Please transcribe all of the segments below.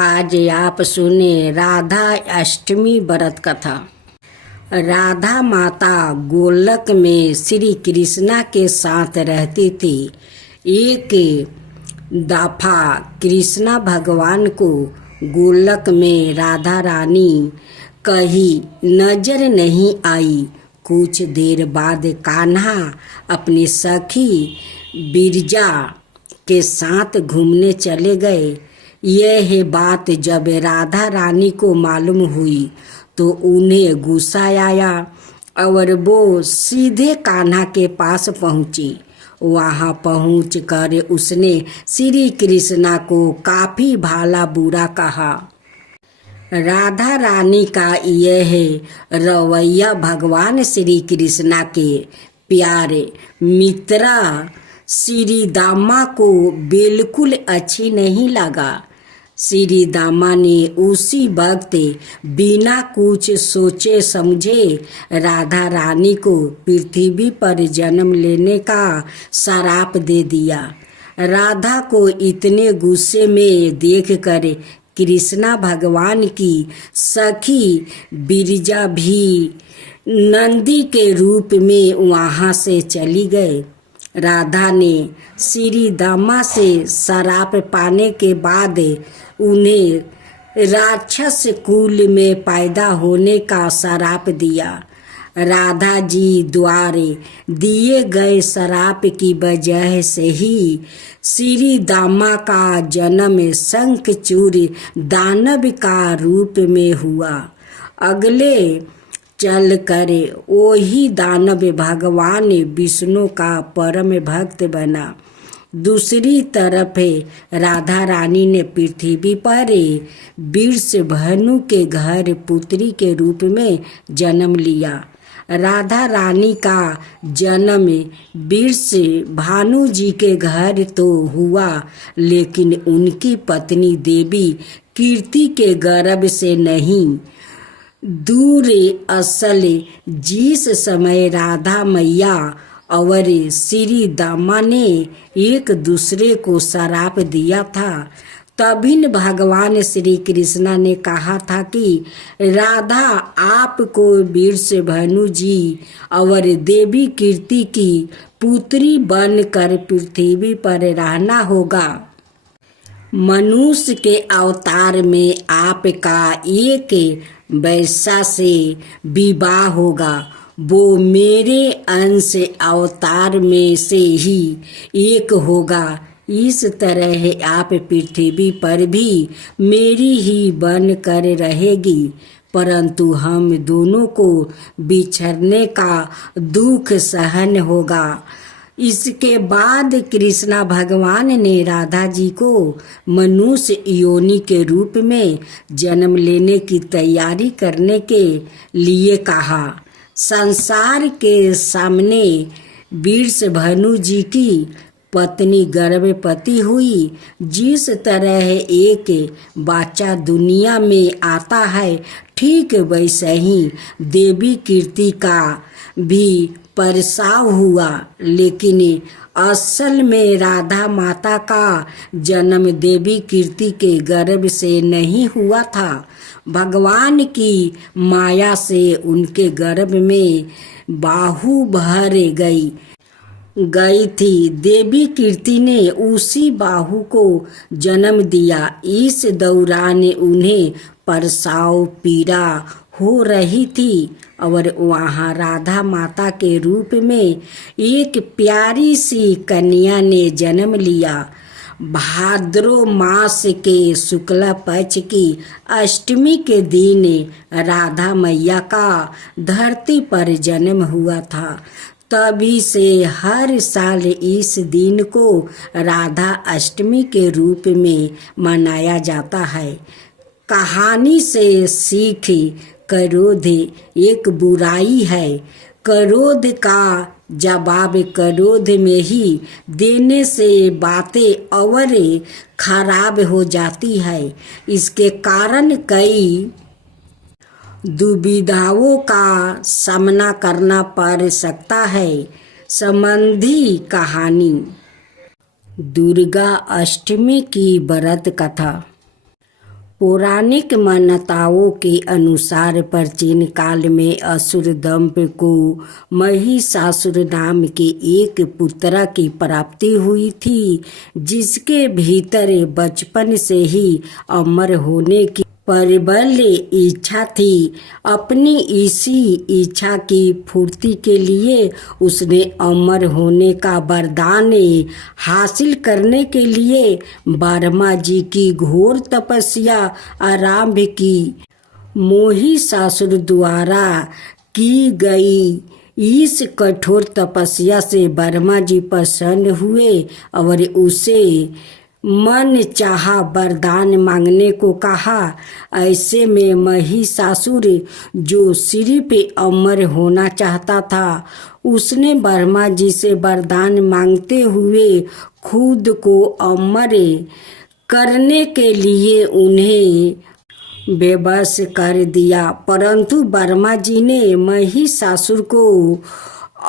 आज आप सुने राधा अष्टमी व्रत कथा। राधा माता गोलक में श्री कृष्णा के साथ रहती थी। एक दफा कृष्णा भगवान को गोलक में राधा रानी कहीं नजर नहीं आई। कुछ देर बाद कान्हा अपनी सखी बिरजा के साथ घूमने चले गए। यह बात जब राधा रानी को मालूम हुई तो उन्हें गुस्सा आया और वो सीधे कान्हा के पास पहुंची। वहां पहुंचकर उसने श्री कृष्णा को काफी भला बुरा कहा। राधा रानी का यह रवैया भगवान श्री कृष्णा के प्यारे मित्रा श्री दामा को बिल्कुल अच्छी नहीं लगा। श्री दामा ने उसी वक्त बिना कुछ सोचे समझे राधा रानी को पृथ्वी पर जन्म लेने का श्राप दे दिया। राधा को इतने गुस्से में देखकर कृष्णा भगवान की सखी बिरजा भी नंदी के रूप में वहां से चली गए। राधा ने श्री दामा से श्राप पाने के बाद उन्हें राक्षस कुल में पैदा होने का श्राप दिया। राधा जी द्वारा दिए गए श्राप की वजह से ही श्री दामा का जन्म शंखचूड़ दानव का रूप में हुआ। अगले चल कर वही दानव भगवान विष्णु का परम भक्त बना। दूसरी तरफ राधा रानी ने पृथ्वी पर वृषभानु के घर पुत्री के रूप में जन्म लिया। राधा रानी का जन्म वृषभानु जी के घर तो हुआ, लेकिन उनकी पत्नी देवी कीर्ति के गर्भ से नहीं। दूर असल जिस समय राधा मैया और श्री दामा ने एक दूसरे को श्राप दिया था, तभी भगवान श्री कृष्णा ने कहा था कि राधा आपको वृषभानु जी और देवी कीर्ति की पुत्री बनकर पृथ्वी पर रहना होगा। मनुष्य के अवतार में आपका एक वैसा से विवाह होगा, वो मेरे अंश अवतार में से ही एक होगा। इस तरह आप पृथ्वी पर भी मेरी ही बन कर रहेगी, परंतु हम दोनों को बिछड़ने का दुख सहन होगा। इसके बाद कृष्णा भगवान ने राधा जी को मनुष्य योनि के रूप में जन्म लेने की तैयारी करने के लिए कहा। संसार के सामने वृषभानु जी की पत्नी गर्भवती हुई। जिस तरह एक बच्चा दुनिया में आता है, ठीक वैसे ही देवी कीर्ति का भी प्रसव हुआ, लेकिन असल में राधा माता का जन्म देवी कीर्ति के गर्भ से नहीं हुआ था। भगवान की माया से उनके गर्भ में बाहु भर गई थी। देवी कीर्ति ने उसी बाहु को जन्म दिया। इस दौरान उन्हें प्रसव पीड़ा हो रही थी और वहाँ राधा माता के रूप में एक प्यारी सी कन्या ने जन्म लिया। भाद्रो मास के शुक्ल पक्ष की अष्टमी के दिन राधा मैया का धरती पर जन्म हुआ था। तभी से हर साल इस दिन को राधा अष्टमी के रूप में मनाया जाता है। कहानी से सीख क्रोध एक बुराई है। क्रोध का जवाब क्रोध में ही देने से बातें और खराब हो जाती है। इसके कारण कई दुविधाओं का सामना करना पड़ सकता है। संबंधी कहानी। दुर्गा अष्टमी की व्रत कथा। पौराणिक मान्यताओं के अनुसार प्राचीन काल में असुर दंप को महिषासुर नाम के एक पुत्र की प्राप्ति हुई थी, जिसके भीतर बचपन से ही अमर होने की प्रबल इच्छा थी। अपनी इसी इच्छा की पूर्ति के लिए उसने अमर होने का वरदान हासिल करने के लिए ब्रह्मा जी की घोर तपस्या आरंभ की। महिषासुर द्वारा की गई इस कठोर तपस्या से ब्रह्मा जी प्रसन्न हुए और उसे मन चाहा वरदान मांगने को कहा। ऐसे में महिषासुर, जो सिर्फ अमर होना चाहता था, उसने ब्रह्मा जी से वरदान मांगते हुए खुद को अमर करने के लिए उन्हें बेबस कर दिया। परंतु ब्रह्मा जी ने महिषासुर को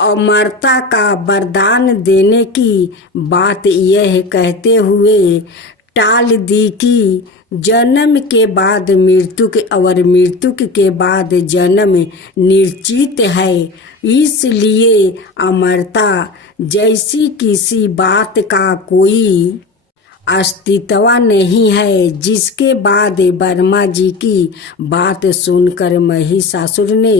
अमरता का वरदान देने की बात यह कहते हुए टाल दी कि जन्म के बाद मृत्यु और मृत्यु के बाद जन्म निश्चित है, इसलिए अमरता जैसी किसी बात का कोई अस्तित्व नहीं है। जिसके बाद ब्रह्मा जी की बात सुनकर महिषासुर ने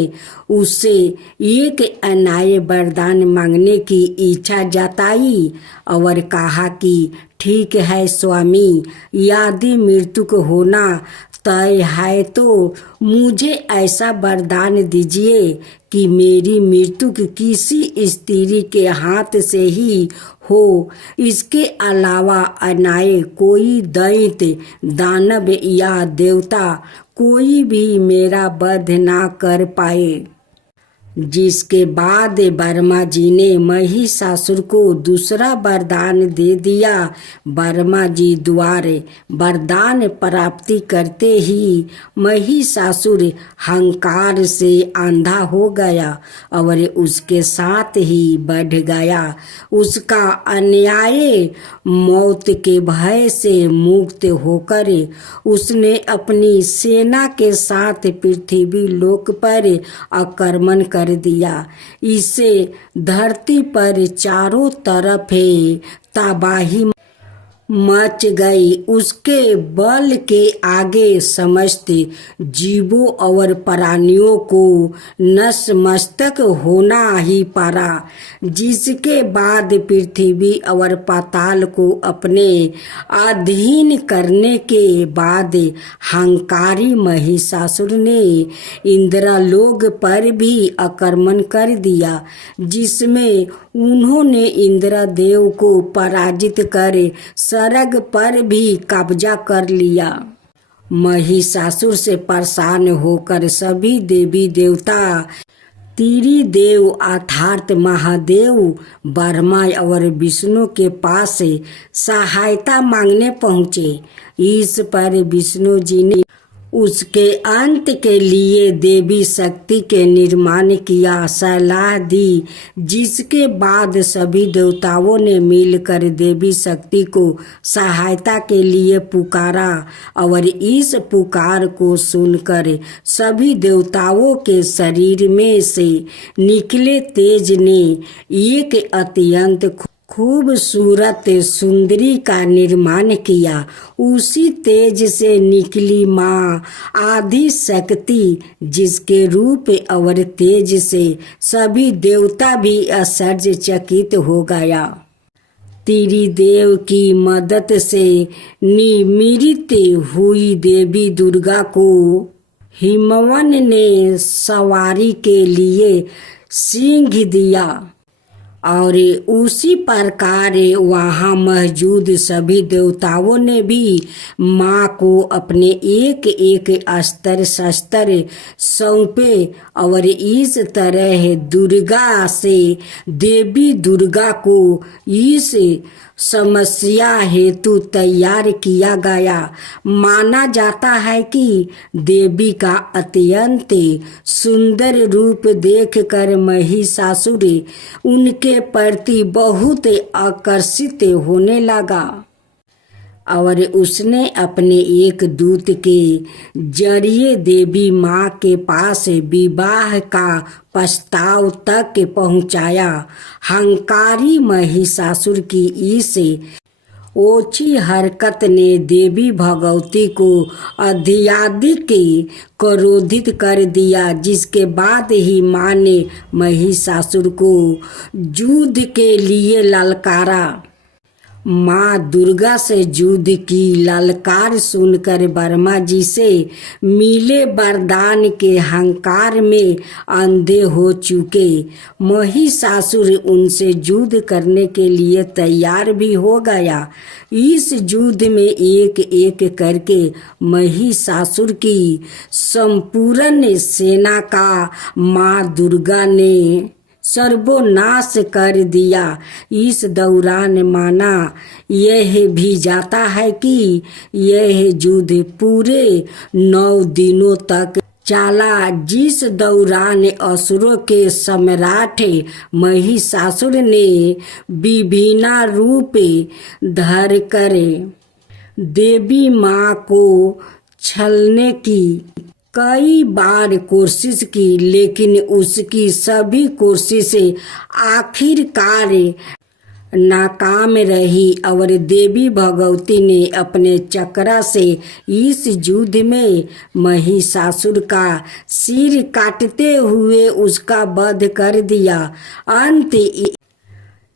उससे एक अन्याय वरदान मांगने की इच्छा जताई और कहा कि ठीक है स्वामी, यदि मृत्यु को होना तय है तो मुझे ऐसा वरदान दीजिए कि मेरी मृत्यु किसी स्त्री के हाथ से ही हो। इसके अलावा अन्याय कोई दैत्य, दानव या देवता कोई भी मेरा वध ना कर पाए। जिसके बाद ब्रह्मा जी ने महिषासुर को दूसरा वरदान दे दिया। ब्रह्मा जी द्वारा वरदान प्राप्ति करते ही महिषासुर अहंकार से अंधा हो गया और उसके साथ ही बढ़ गया। उसका अन्याय मौत के भय से मुक्त होकर उसने अपनी सेना के साथ पृथ्वी लोक पर आक्रमण कर दिया। इससे धरती पर चारों तरफ तबाही मच गई। उसके बल के आगे समस्त जीवों और प्राणियों को नतमस्तक होना ही पड़ा। जिसके बाद पृथ्वी और पाताल को अपने अधीन करने के बाद अहंकारी महिषासुर ने इंद्रलोक पर भी आक्रमण कर दिया, जिसमें उन्होंने इंद्रदेव को पराजित कर स्वर्ग पर भी कब्जा कर लिया। महिषासुर से परेशान होकर सभी देवी देवता त्रिदेव अर्थात महादेव ब्रह्मा और विष्णु के पास सहायता मांगने पहुँचे। इस पर विष्णु जी ने उसके अंत के लिए देवी शक्ति के निर्माण किया सलाह दी। जिसके बाद सभी देवताओं ने मिलकर देवी शक्ति को सहायता के लिए पुकारा और इस पुकार को सुनकर सभी देवताओं के शरीर में से निकले तेज ने एक अत्यंत खूबसूरत सुंदरी का निर्माण किया। उसी तेज से निकली माँ आदि शक्ति, जिसके रूप और तेज से सभी देवता भी आश्चर्यचकित हो गया। त्रिदेव की मदद से निमित्त हुई देवी दुर्गा को हिमवन ने सवारी के लिए सिंह दिया और उसी प्रकार वहाँ मौजूद सभी देवताओं ने भी माँ को अपने एक एक अस्त्र शस्त्र सौंपे और इस तरह दुर्गा से देवी दुर्गा को इस समस्या हेतु तैयार किया गया। माना जाता है कि देवी का अत्यंत सुंदर रूप देखकर महिषासुर उनके प्रति बहुत आकर्षित होने लगा। और उसने अपने एक दूत के जरिए देवी माँ के पास विवाह का प्रस्ताव तक पहुँचाया। हंकारी महिषासुर की इस ओछी हरकत ने देवी भगवती को अत्यधिक क्रोधित कर दिया, जिसके बाद ही माँ ने महिषासुर को युद्ध के लिए ललकारा। माँ दुर्गा से युद्ध की ललकार सुनकर ब्रह्मा जी से मिले वरदान के हंकार में अंधे हो चुके महिषासुर उनसे युद्ध करने के लिए तैयार भी हो गया। इस युद्ध में एक एक करके महिषासुर की संपूर्ण सेना का माँ दुर्गा ने सर्वनाश कर दिया। इस दौरान माना यह भी जाता है कि यह युद्ध पूरे 9 दिनों तक चला, जिस दौरान असुरों के सम्राट महिषासुर ने विभिन्न रूप धरकर देवी माँ को छलने की कई बार कोशिश की, लेकिन उसकी सभी कोशिशें आखिरकार नाकाम रही और देवी भगवती ने अपने चक्र से इस युद्ध में महिषासुर का सिर काटते हुए उसका वध कर दिया। अंत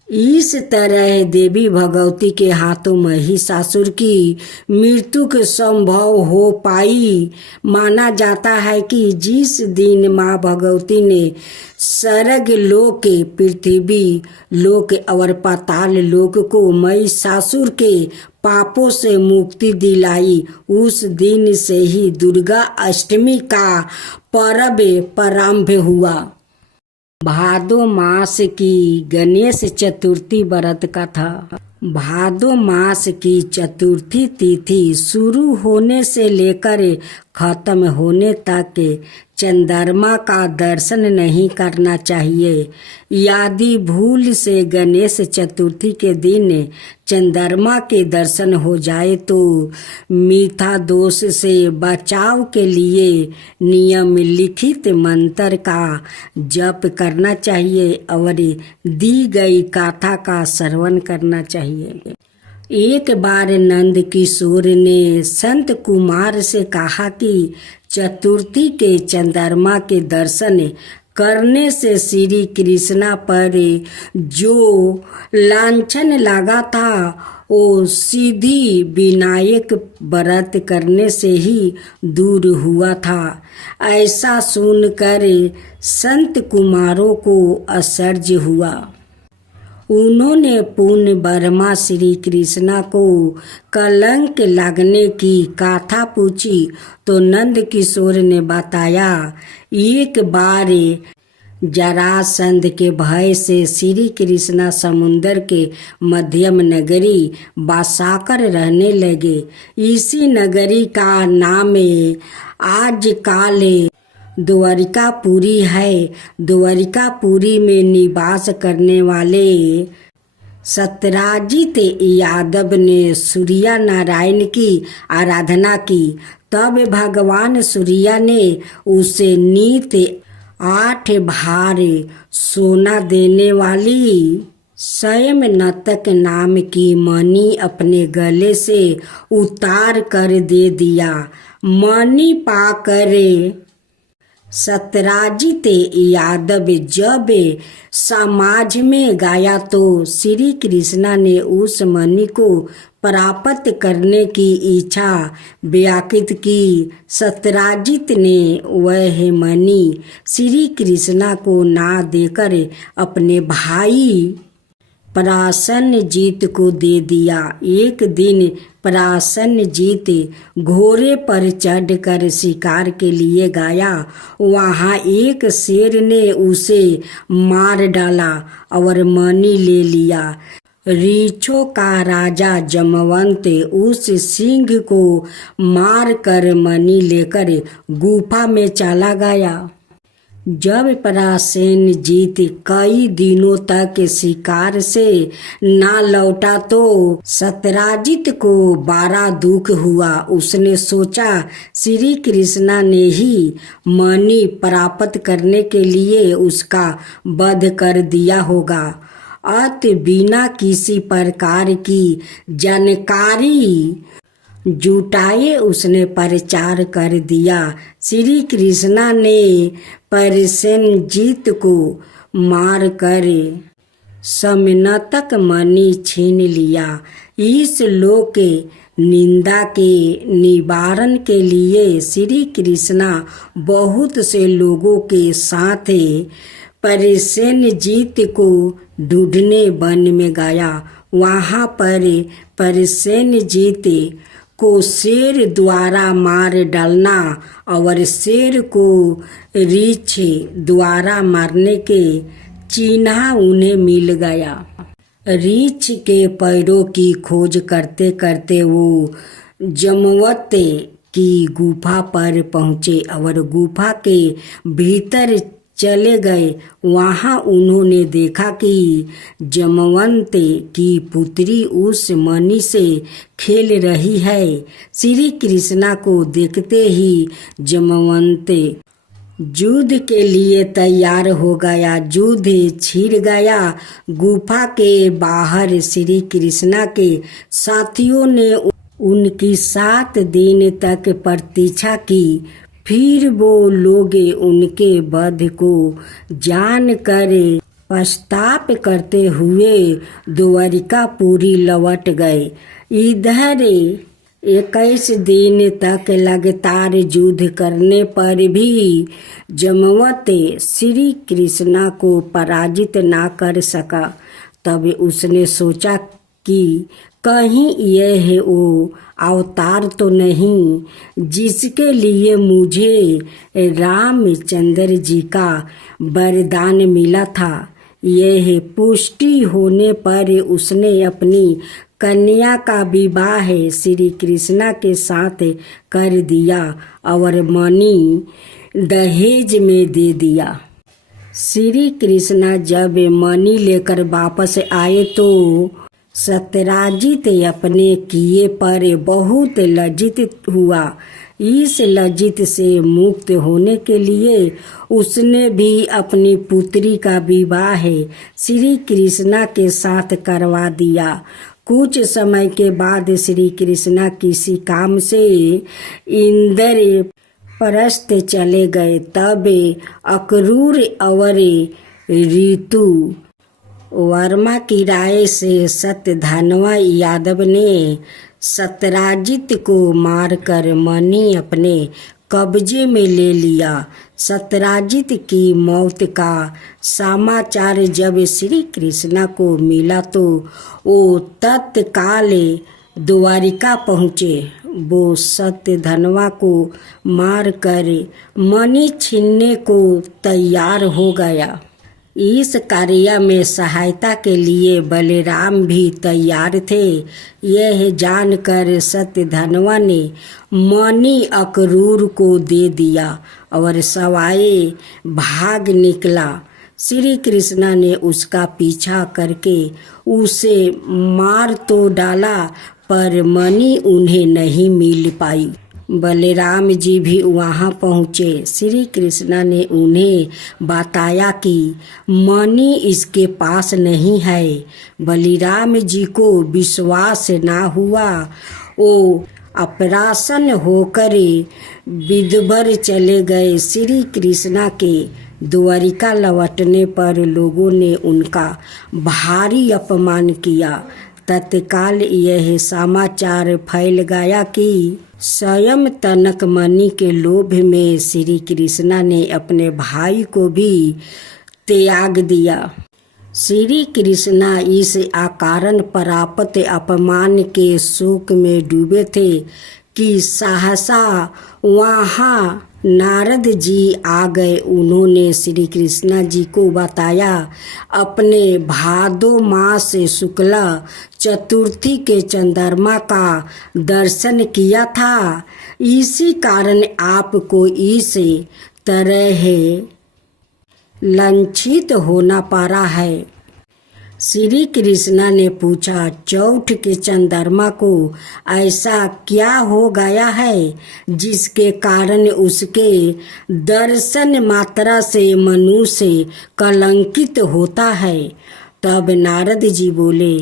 इस तरह देवी भगवती के हाथों महिषासुर की मृत्यु संभव हो पाई। माना जाता है कि जिस दिन माँ भगवती ने स्वर्ग लोक, पृथ्वी लोक और पाताल लोक को महिषासुर के पापों से मुक्ति दिलाई, उस दिन से ही दुर्गा अष्टमी का पर्व प्रारंभ हुआ। भादो मास की गणेश चतुर्थी व्रत कथा। भादो मास की चतुर्थी तिथि शुरू होने से लेकर खत्म होने तक चंद्रमा का दर्शन नहीं करना चाहिए। यदि भूल से गणेश चतुर्थी के दिन चंद्रमा के दर्शन हो जाए तो मिथ्या दोष से बचाव के लिए नियम लिखित मंत्र का जप करना चाहिए और दी गई गाथा का श्रवण करना चाहिए। एक बार नंद किशोर ने संत कुमार से कहा कि चतुर्थी के चंद्रमा के दर्शन करने से श्री कृष्णा पर जो लांछन लगा था वो सिद्धि विनायक व्रत करने से ही दूर हुआ था। ऐसा सुनकर संत कुमारों को आश्चर्य हुआ। उन्होंने पूर्ण ब्रह्मा श्री कृष्णा को कलंक लगने की गाथा पूछी तो नंद किशोर ने बताया, एक बार जरासंध के भय से श्री कृष्णा समुद्र के मध्यम नगरी बसाकर रहने लगे। इसी नगरी का नाम आजकल द्वारिकापुरी है। द्वारिकापुरी में निवास करने वाले सत्यराजित यादव ने सूर्य नारायण की आराधना की। तब भगवान सूर्य ने उसे नित 8 भार सोना देने वाली स्वयं नतक नाम की मणि अपने गले से उतार कर दे दिया। मणि पाकर सत्यराजित यादव जब समाज में गया तो श्री कृष्णा ने उस मणि को प्राप्त करने की इच्छा व्यक्त की। सत्यराजित ने वह मणि श्री कृष्णा को ना देकर अपने भाई प्रसन्नजीत को दे दिया। एक दिन प्रसन्नजीत घोड़े पर चढ़कर शिकार के लिए गया। वहां एक शेर ने उसे मार डाला और मणि ले लिया। ऋक्षों का राजा जमवंत उस सिंह को मार कर मणि लेकर गुफा में चला गया। जब परासेनजीत कई दिनों तक शिकार से ना लौटा तो सत्यराजित को बड़ा दुख हुआ। उसने सोचा श्री कृष्णा ने ही मणि प्राप्त करने के लिए उसका वध कर दिया होगा। अत बिना किसी प्रकार की जानकारी जुटाए उसने प्रचार कर दिया। श्री कृष्णा ने परासेनजीत को मार कर समनतक मणि छीन लिया। इस लोक के निंदा के निवारण के लिए श्री कृष्णा बहुत से लोगों के साथ परासेनजीत को ढूंढने वन में गया। वहाँ पर परासेनजीत को शेर द्वारा मार डालना और शेर को रीछ द्वारा मारने के चिन्ह उन्हें मिल गया। रीछ के पैरों की खोज करते करते वो जमवंत की गुफा पर पहुँचे और गुफा के भीतर चले गए। वहाँ उन्होंने देखा कि जमवंत की पुत्री उस मणि से खेल रही है। श्री कृष्णा को देखते ही जमवंत युद्ध के लिए तैयार हो गया। युद्ध छिड़ गया। गुफा के बाहर श्री कृष्णा के साथियों ने उनकी 7 दिन तक प्रतीक्षा की। फिर वो लोग उनके वध को जानकर पश्चाताप करते हुए द्वारिकापुरी लौट गए। इधर 21 दिन तक लगातार युद्ध करने पर भी जमवंत श्री कृष्णा को पराजित ना कर सका। तब उसने सोचा कि कहीं यह वो अवतार तो नहीं जिसके लिए मुझे रामचंद्र जी का वरदान मिला था। यह पुष्टि होने पर उसने अपनी कन्या का विवाह श्री कृष्णा के साथ कर दिया और मणि दहेज में दे दिया। श्री कृष्णा जब मणि लेकर वापस आए तो सत्यराजित अपने किए पर बहुत लज्जित हुआ। इस लज्जित से मुक्त होने के लिए उसने भी अपनी पुत्री का विवाह श्री कृष्णा के साथ करवा दिया। कुछ समय के बाद श्री कृष्णा किसी काम से इंद्रप्रस्थ चले गए। तब अक्रूर और ऋतु वर्मा की राय से सत्यधनवा यादव ने सत्यराजित को मारकर मणि अपने कब्जे में ले लिया। सत्यराजित की मौत का समाचार जब श्री कृष्णा को मिला तो वो तत्काल द्वारिका पहुँचे। वो सत्यधनवा को मारकर मणि छीनने को तैयार हो गया। इस कार्य में सहायता के लिए बलराम भी तैयार थे। यह जानकर सत्यधनवा ने मणि अक्रूर को दे दिया और सवाए भाग निकला। श्री कृष्णा ने उसका पीछा करके उसे मार तो डाला पर मणि उन्हें नहीं मिल पाई। बलराम जी भी वहाँ पहुँचे। श्री कृष्णा ने उन्हें बताया कि मणि इसके पास नहीं है। बलराम जी को विश्वास ना हुआ। वो अपरासन होकर विदुबर चले गए। श्री कृष्णा के द्वारिका लौटने पर लोगों ने उनका भारी अपमान किया। तत्काल यह समाचार फैल गया कि स्वयं तनक मणि के लोभ में श्री कृष्णा ने अपने भाई को भी त्याग दिया। श्री कृष्णा इस अकारण प्राप्त अपमान के शोक में डूबे थे कि सहसा वहाँ नारद जी आ गए। उन्होंने श्री कृष्णा जी को बताया अपने भादो मास शुक्ला चतुर्थी के चंद्रमा का दर्शन किया था। इसी कारण आपको इस तरह लंचित होना पड़ा है। श्री कृष्णा ने पूछा, चौथ के चंद्रमा को ऐसा क्या हो गया है जिसके कारण उसके दर्शन मात्रा से मनुष्य कलंकित होता है। तब नारद जी बोले,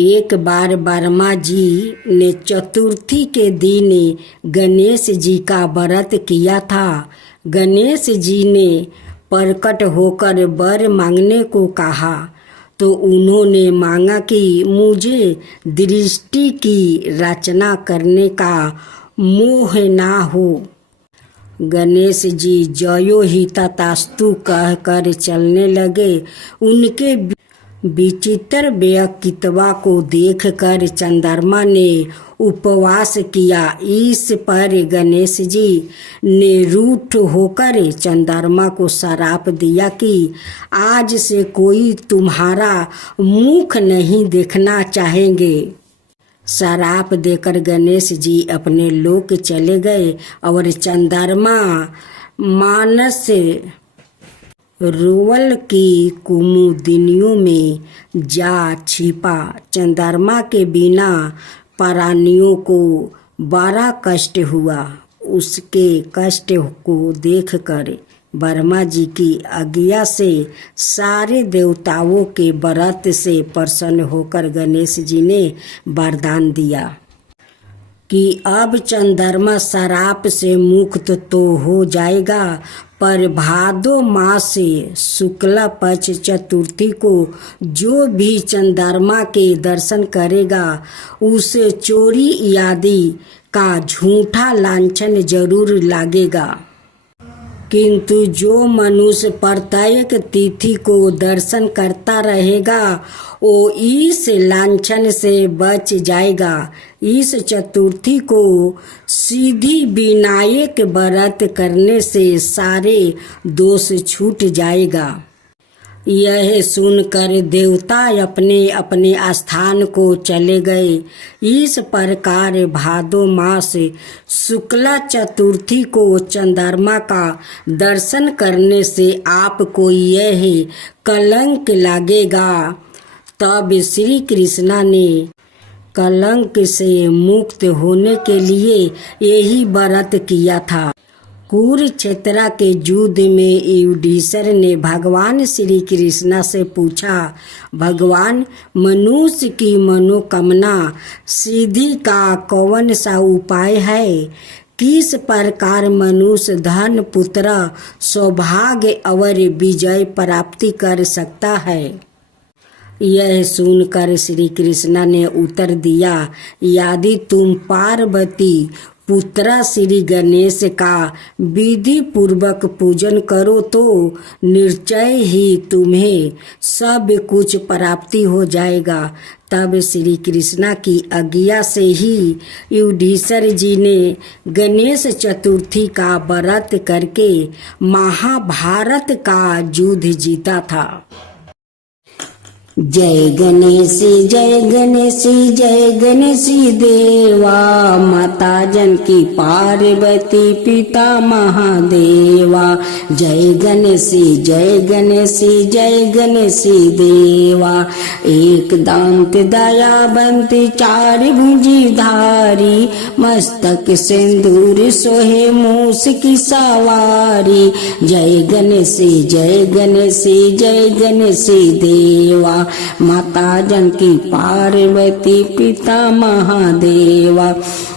एक बार वर्मा जी ने चतुर्थी के दिन गणेश जी का व्रत किया था। गणेश जी ने प्रकट होकर वर मांगने को कहा तो उन्होंने मांगा कि मुझे दृष्टि की रचना करने का मोह ना हो। गणेश जी जयो ही तथास्तु कहकर चलने लगे। उनके विचित्र व्यक्तित्व को देखकर चंद्रमा ने उपवास किया। इस पर गणेश जी ने रूठ होकर चंद्रमा को श्राप दिया कि आज से कोई तुम्हारा मुख नहीं देखना चाहेंगे। श्राप देकर गणेश जी अपने लोक चले गए और चंद्रमा मानस रोवल की कुमुदिनियों में जा छिपा। चंद्रमा के बिना प्राणियों को बड़ा कष्ट हुआ। उसके कष्ट को देखकर वर्मा जी की आज्ञा से सारे देवताओं के व्रत से प्रसन्न होकर गणेश जी ने वरदान दिया कि अब चंद्रमा श्राप से मुक्त तो हो जाएगा, पर भादो मास से शुक्ला पक्ष चतुर्थी को जो भी चंद्रमा के दर्शन करेगा उसे चोरी आदि का झूठा लांछन जरूर लगेगा। किंतु जो मनुष्य प्रत्येक तिथि को दर्शन करता रहेगा वो इस लांछन से बच जाएगा। इस चतुर्थी को सीधी विनायक व्रत करने से सारे दोष छूट जाएगा। यह सुनकर देवता अपने अपने स्थान को चले गए। इस प्रकार भादो मास शुक्ला चतुर्थी को चंद्रमा का दर्शन करने से आपको यह कलंक लगेगा। तब श्री कृष्णा ने कलंक से मुक्त होने के लिए यही व्रत किया था। कुरुक्षेत्र के युद्ध में युधिष्ठिर ने भगवान श्री कृष्णा से पूछा, भगवान, मनुष्य की मनोकामना सिद्धि का कौन सा उपाय है? किस प्रकार मनुष्य धन, पुत्र, सौभाग्य और विजय प्राप्ति कर सकता है? यह सुनकर श्री कृष्णा ने उत्तर दिया, यदि तुम पार्वती पुत्र श्री गणेश का विधि पूर्वक पूजन करो तो निश्चय ही तुम्हें सब कुछ प्राप्ति हो जाएगा। तब श्री कृष्णा की आज्ञा से ही युधिष्ठिर जी ने गणेश चतुर्थी का व्रत करके महाभारत का युद्ध जीता था। जय गणेश जय गणेश जय गणेश देवा, माता जानकी पार्वती पिता महादेवा। जय गणेश जय गणेश जय गणेश देवा, एक दांत दयावंत चार भुजी धारी, मस्तक सिंदूर सोहे मूस की सवारी। जय गणेश जय गणेश जय गणेश देवा, माता जानकी पार्वती पिता महादेवा।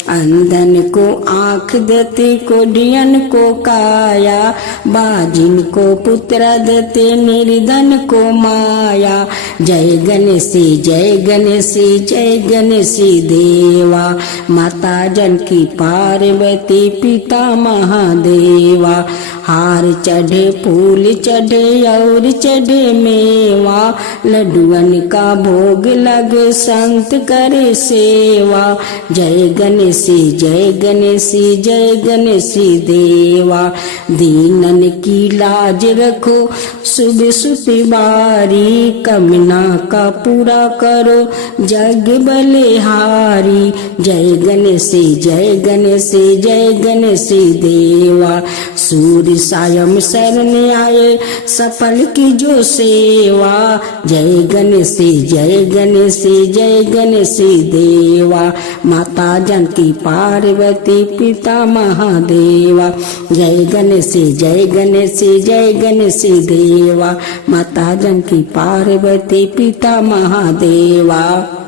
अंधन को आँख देते, कोढ़ियन को काया, बाजिन को पुत्र देते, निर्धन को माया। जय गणेश जय गणेश जय गणेश देवा, माता जानकी पार्वती पिता महादेवा। हार चढ़े फूल चढ़े और चढ़े मेवा, लड्डुअन का भोग लगे संत करे सेवा। जय गणेश गणेश जय गणेश देवा। दीनन की लाज रखो सुबह सुबह बारी, कमना का पूरा करो जग बलिहारी। जय गणेश जय गणेश देवा। सूर्य सायं शरण आए सफल की जो सेवा। जय गणेश जय गणेश देवा। माता जानकी पार्वती पिता महादेवा। जय गणेश जय गणेश देवा। माता जानकी पार्वती पिता महादेवा।